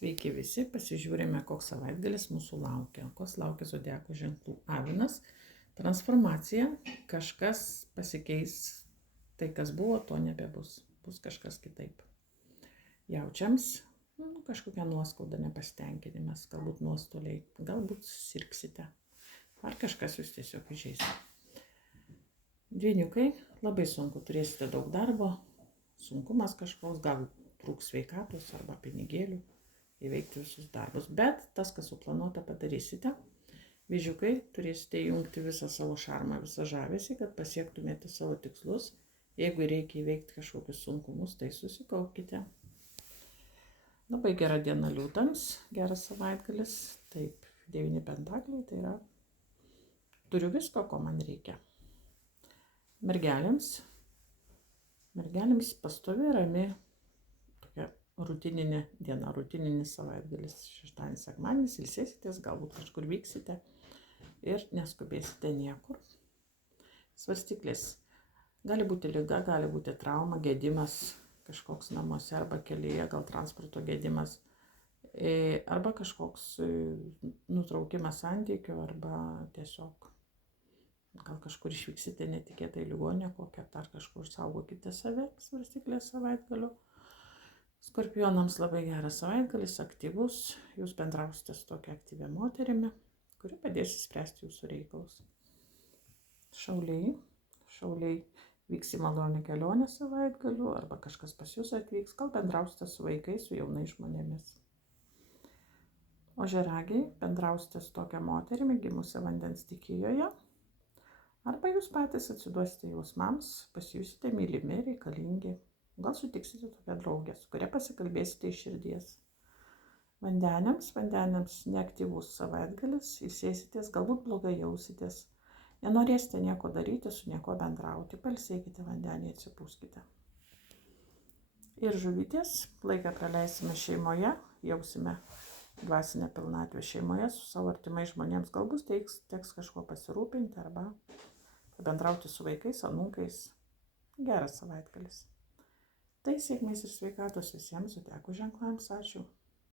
Sveiki visi, pasižiūrime, koks savaitgalis mūsų laukia. Koks laukia zodiako ženklų? Avinas, transformacija, kažkas pasikeis, tai kas buvo, to nebebus, bus kažkas kitaip. Jaučiams, kažkokia nuoskauda, nepasitenkinimas, galbūt nuostoliai, galbūt sirgsite, ar kažkas jūs tiesiog įžeis. Dvyniukai, labai sunku, turėsite daug darbo, sunkumas kažkoks, gal trūks sveikatos arba pinigėlių įveikti visus darbus, bet tas, kas suplanuota, padarysite. Vyžiukai, turėsite įjungti visą savo šarmą, visą žavesį, kad pasiektumėte savo tikslus. Jeigu reikia įveikti kažkokius sunkumus, tai susikaupkite. Labai gera diena liūtams, geras savaitgalis, taip, 9 pentakliai, tai yra, turiu visko, ko man reikia. Mergelėms pastovi, rami, tokia rutininė diena, rutininis savaitgalis, šeštadienis, sekmadienis, ilsėsitės, galbūt kažkur vyksite ir neskubėsite niekur. Svarstyklės, gali būti liga, gali būti trauma, gedimas kažkoks namuose arba kelyje, gal transporto gedimas, arba kažkoks nutraukimas santykių, arba tiesiog gal kažkur išvyksite netikėtai ligonę kokią, ar kažkur saugokite save, svarstyklės savaitgaliu. Skorpionams labai geras savaitgalis, aktyvus, jūs bendrausite su tokia aktyvia moterimi, kuri padės išspręsti jūsų reikalus. Šauliai vyks į malonę kelionę savaitgaliu, arba kažkas pas jūs atvyks, gal bendrausite su vaikais, su jaunais žmonėmis. Ožiaragiai, bendrausite su tokia moterimi, gimusia vandens stichijoje, arba jūs patys atsiduosite jausmams, pasijusite mylimi, reikalingi. Gal sutiksite tokią draugę, su kuria pasikalbėsite iš širdies. Vandeniams neaktyvus savaitgalis, ilsėsitės, galbūt blogai jausitės. Nenorėsite nieko daryti, su nieko bendrauti, pailsėkite vandenį, atsipūskite. Ir žuvytės, laiką praleisime šeimoje, jausime dvasinę pilnatvę šeimoje su savo artimais žmonėms, galbūt teks kažko pasirūpinti arba bendrauti su vaikais, anūkais. Geras savaitgalis. Tai sėkmės ir sveikatos visiems zodiako ženklams. Ačiū.